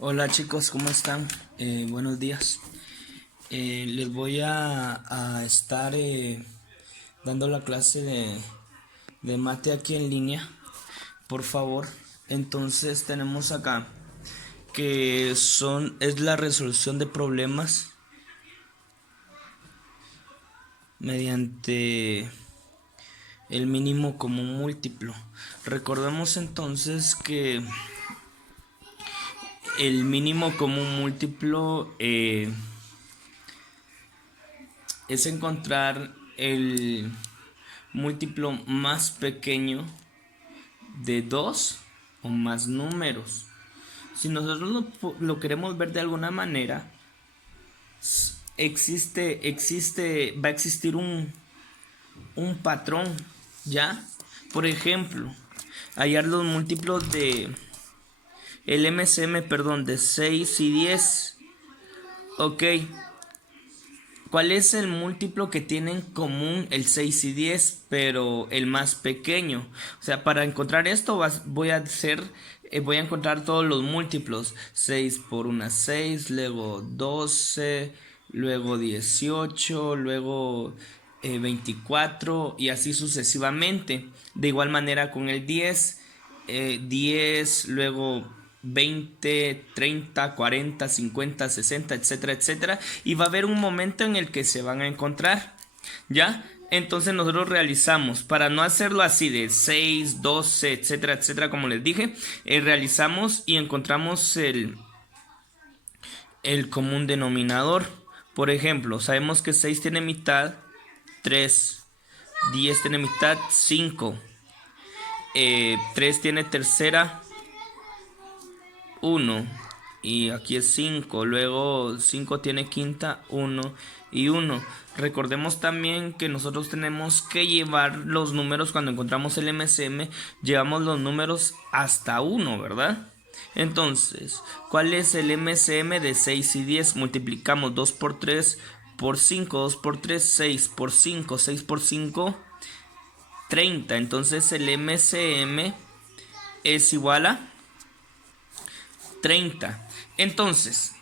Hola chicos, ¿cómo están? Buenos días. Les voy a estar dando la clase de mate aquí en línea, por favor. Entonces tenemos acá que es la resolución de problemas mediante el mínimo común múltiplo. Recordemos entonces que el mínimo común múltiplo es encontrar el múltiplo más pequeño de dos o más números. Si nosotros lo queremos ver de alguna manera, va a existir un patrón, ¿ya? Por ejemplo, hallar los múltiplos de el MCM, perdón, de 6 y 10. Ok, ¿cuál es el múltiplo que tienen en común el 6 y 10, pero el más pequeño? O sea, para encontrar esto voy a encontrar todos los múltiplos. 6 por una 6, luego 12, luego 18, luego 24 y así sucesivamente. De igual manera con el 10, 10, luego 20, 30, 40, 50, 60, etcétera, etcétera. Y va a haber un momento en el que se van a encontrar, ¿ya? Entonces nosotros realizamos, para no hacerlo así de 6, 12, etcétera, etcétera, como les dije, realizamos y encontramos el común denominador. Por ejemplo, sabemos que 6 tiene mitad 3, 10 tiene mitad 5, 3 tiene tercera 1 y aquí es 5, luego 5 tiene quinta 1 y 1. Recordemos también que nosotros tenemos que llevar los números cuando encontramos el MCM, llevamos los números hasta 1, ¿verdad? Entonces, ¿cuál es el MCM de 6 y 10? Multiplicamos 2 por 3 por 5, 2 por 3, 6 por 5, 6 por 5, 30. Entonces el MCM es igual a 30. Entonces,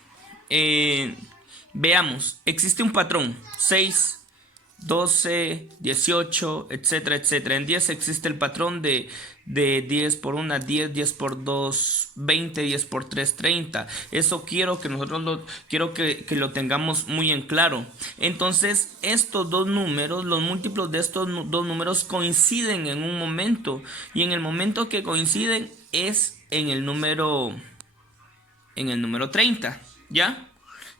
veamos, existe un patrón: 6, 12, 18, etcétera, etcétera. En 10 existe el patrón de 10 por 1, 10, 10 por 2, 20, 10 por 3, 30. Eso quiero que quiero que lo tengamos muy en claro. Entonces, estos dos números, los múltiplos de estos dos números coinciden en un momento. Y en el momento que coinciden es en el número 30, ¿ya?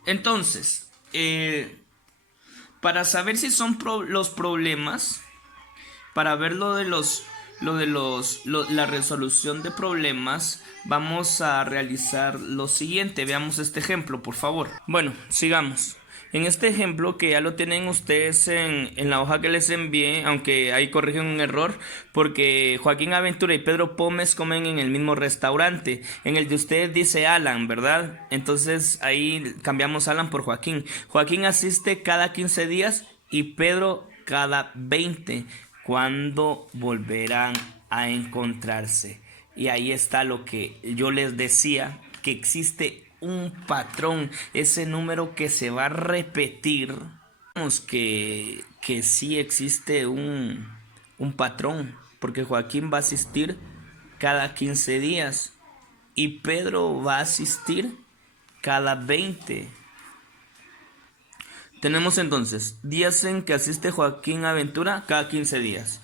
Entonces, para saber si son los problemas, para ver la resolución de problemas, vamos a realizar lo siguiente. Veamos este ejemplo, por favor. Bueno, sigamos. En este ejemplo, que ya lo tienen ustedes en la hoja que les envié, aunque ahí corrigen un error, porque Joaquín Aventura y Pedro Pómez comen en el mismo restaurante. En el de ustedes dice Alan, ¿verdad? Entonces ahí cambiamos Alan por Joaquín. Joaquín asiste cada 15 días y Pedro cada 20. ¿Cuándo volverán a encontrarse? Y ahí está lo que yo les decía, que existe un patrón, ese número que se va a repetir. Vemos que sí existe un patrón, porque Joaquín va a asistir cada 15 días y Pedro va a asistir cada 20. Tenemos entonces días en que asiste Joaquín Aventura cada 15 días.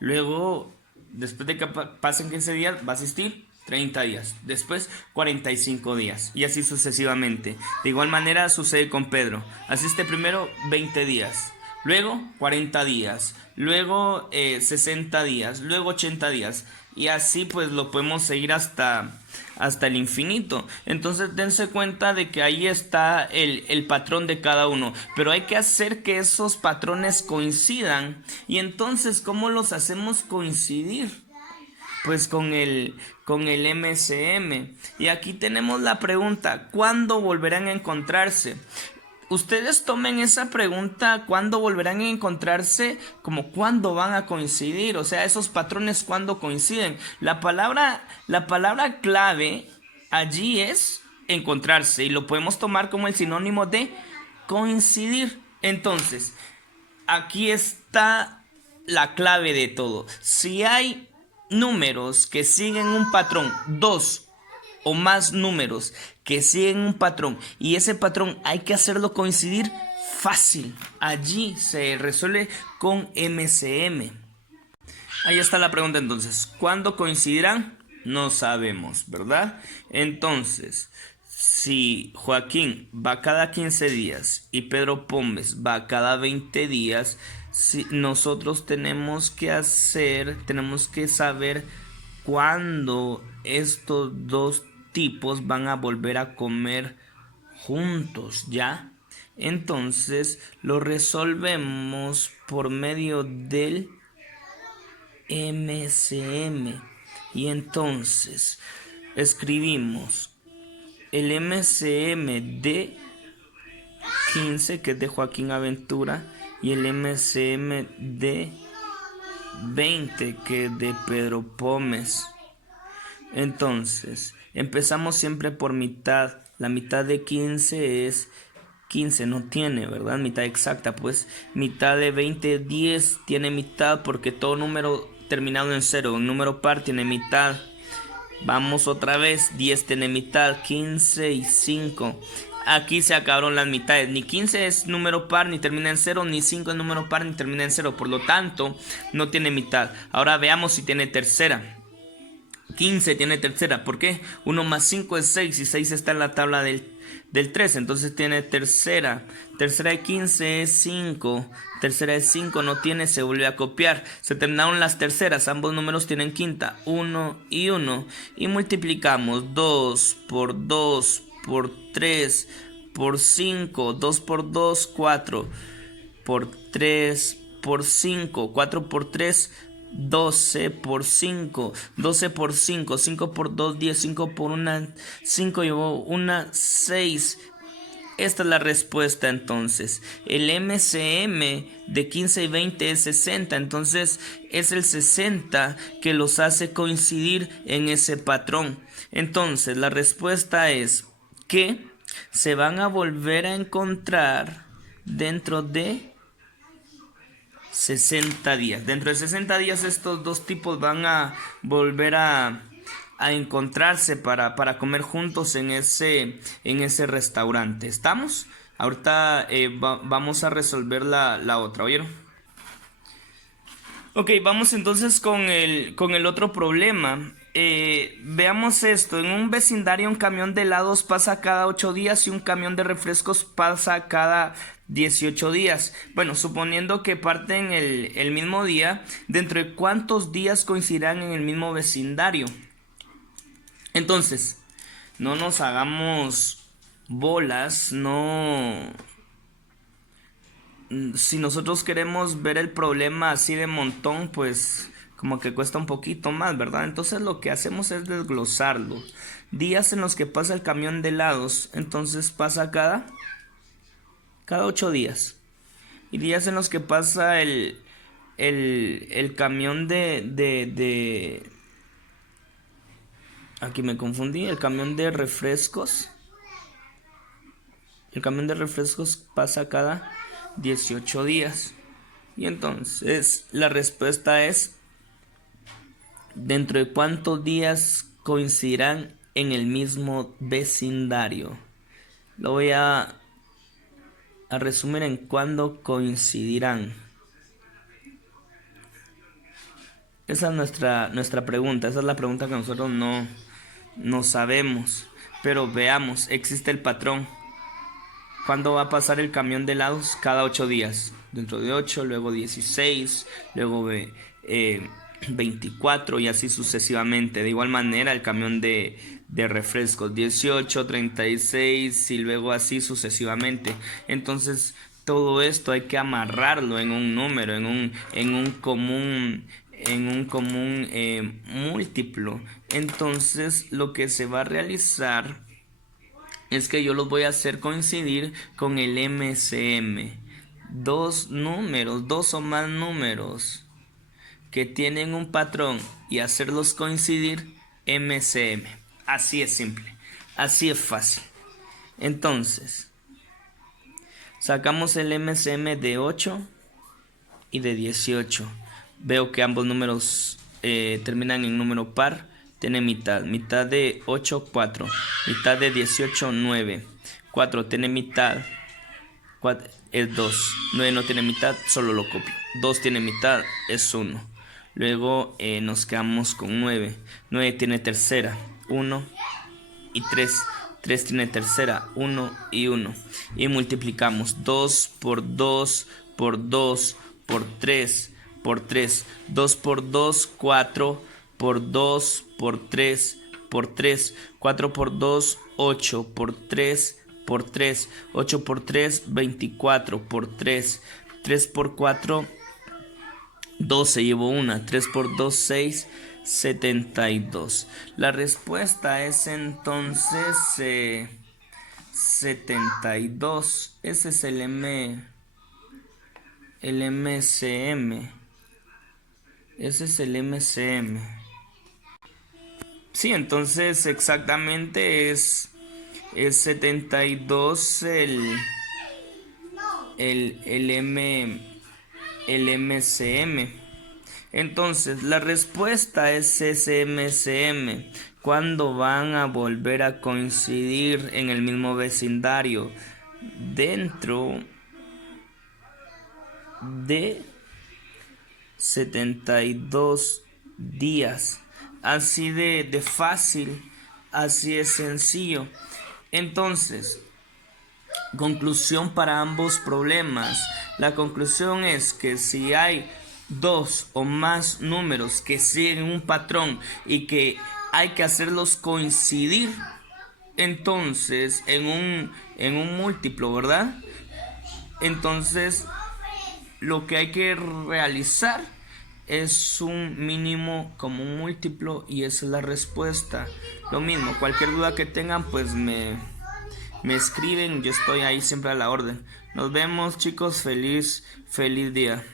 Luego, después de que pasen 15 días, va a asistir 30 días. Después, 45 días. Y así sucesivamente. De igual manera sucede con Pedro. Asiste primero 20 días. Luego 40 días. Luego 60 días. Luego 80 días. Y así pues lo podemos seguir hasta el infinito. Entonces dense cuenta de que ahí está el patrón de cada uno, pero hay que hacer que esos patrones coincidan. Y entonces, ¿cómo los hacemos coincidir? Pues con el MCM. Y aquí tenemos la pregunta: ¿cuándo volverán a encontrarse? Ustedes tomen esa pregunta: ¿cuándo volverán a encontrarse? Como cuándo van a coincidir, o sea, esos patrones cuándo coinciden. La palabra clave allí es encontrarse y lo podemos tomar como el sinónimo de coincidir. Entonces, aquí está la clave de todo. Si hay números que siguen un patrón, dos o más números que siguen un patrón y ese patrón hay que hacerlo coincidir, fácil. Allí se resuelve con MCM. Ahí está la pregunta entonces. ¿Cuándo coincidirán? No sabemos, ¿verdad? Entonces, si Joaquín va cada 15 días y Pedro Pómez va cada 20 días, si nosotros tenemos que saber cuándo estos dos tipos van a volver a comer juntos, ¿ya? Entonces lo resolvemos por medio del MCM. Y entonces escribimos el MCM de 15, que es de Joaquín Aventura, y el MCM de 20, que es de Pedro Pómez. Entonces, empezamos siempre por mitad. La mitad de 15 es 15, no tiene, ¿verdad? Mitad exacta, pues mitad de 20, 10 tiene mitad porque todo número terminado en 0, un número par tiene mitad. Vamos otra vez, 10 tiene mitad, 15 y 5. Aquí se acabaron las mitades. Ni 15 es número par ni termina en 0, ni 5 es número par ni termina en 0. Por lo tanto, no tiene mitad. Ahora veamos si tiene tercera. 15 tiene tercera. ¿Por qué? 1 más 5 es 6 y 6 está en la tabla del 3. Entonces tiene tercera. Tercera de 15 es 5. Tercera de 5 no tiene, se vuelve a copiar. Se terminaron las terceras. Ambos números tienen quinta. 1 y 1. Y multiplicamos 2 por 2 por 3 por 5. 2 por 2, 4 por 3 por 5. 4 por 3, 12 por 5, 12 por 5, 5 por 2, 10, 5 por 1, 5 llevó una, 6. Esta es la respuesta entonces. El MCM de 15 y 20 es 60, entonces es el 60 que los hace coincidir en ese patrón. Entonces la respuesta es que se van a volver a encontrar dentro de 60 días. Dentro de 60 días estos dos tipos van a volver a encontrarse para comer juntos en ese restaurante. ¿Estamos? Ahorita vamos a resolver la otra, ¿oyeron? Ok, vamos entonces con el otro problema. Veamos esto. En un vecindario un camión de helados pasa cada 8 días y un camión de refrescos pasa cada 18 días. Bueno, suponiendo que parten el mismo día, ¿dentro de cuántos días coincidirán en el mismo vecindario? Entonces, no nos hagamos bolas, no. Si nosotros queremos ver el problema así de montón, pues como que cuesta un poquito más, ¿verdad? Entonces lo que hacemos es desglosarlo. Días en los que pasa el camión de helados, entonces pasa cada 8 días. Y días en los que pasa el camión de aquí me confundí, el camión de refrescos. El camión de refrescos pasa cada 18 días. Y entonces la respuesta es: ¿dentro de cuántos días coincidirán en el mismo vecindario? Lo voy a resumir en cuándo coincidirán. Esa es nuestra pregunta. Esa es la pregunta que nosotros no sabemos. Pero veamos, existe el patrón. ¿Cuándo va a pasar el camión de helados? Cada 8 días. Dentro de 8, luego 16, luego 24 y así sucesivamente. De igual manera el camión de refrescos, 18, 36 y luego así sucesivamente. Entonces todo esto hay que amarrarlo en un número, en un común múltiplo. Entonces lo que se va a realizar es que yo los voy a hacer coincidir con el MCM. Dos o más números que tienen un patrón y hacerlos coincidir, MCM. Así es simple. Así es fácil. Entonces, sacamos el MCM de 8 y de 18. Veo que ambos números terminan en número par. Tiene mitad. Mitad de 8, 4. Mitad de 18, 9. 4 tiene mitad. 4 es 2. 9 no tiene mitad, solo lo copio. 2 tiene mitad, es 1. Luego nos quedamos con 9. 9 tiene tercera, 1 y 3. 3 tiene tercera, 1 y 1. Y multiplicamos 2 por 2 por 2 por 3 por 3. 2 por 2, 4 por 2 por 3 por 3. 4 por 2, 8 por 3 por 3. 8 por 3, 24 por 3. 3 por 4, 12, llevo una. 3 por 2, 6, 72. La respuesta es entonces 72. Ese es el MCM. Ese es el MCM. Sí, entonces exactamente es 72 el MCM. Entonces la respuesta es ese MCM. ¿Cuándo van a volver a coincidir en el mismo vecindario? Dentro de 72 días. Así de fácil, así de sencillo. Entonces, conclusión para ambos problemas. La conclusión es que si hay dos o más números que siguen un patrón y que hay que hacerlos coincidir, entonces en un múltiplo, ¿verdad? Entonces lo que hay que realizar es un mínimo como un múltiplo y esa es la respuesta. Lo mismo, cualquier duda que tengan pues me escriben, yo estoy ahí siempre a la orden. Nos vemos, chicos, feliz día.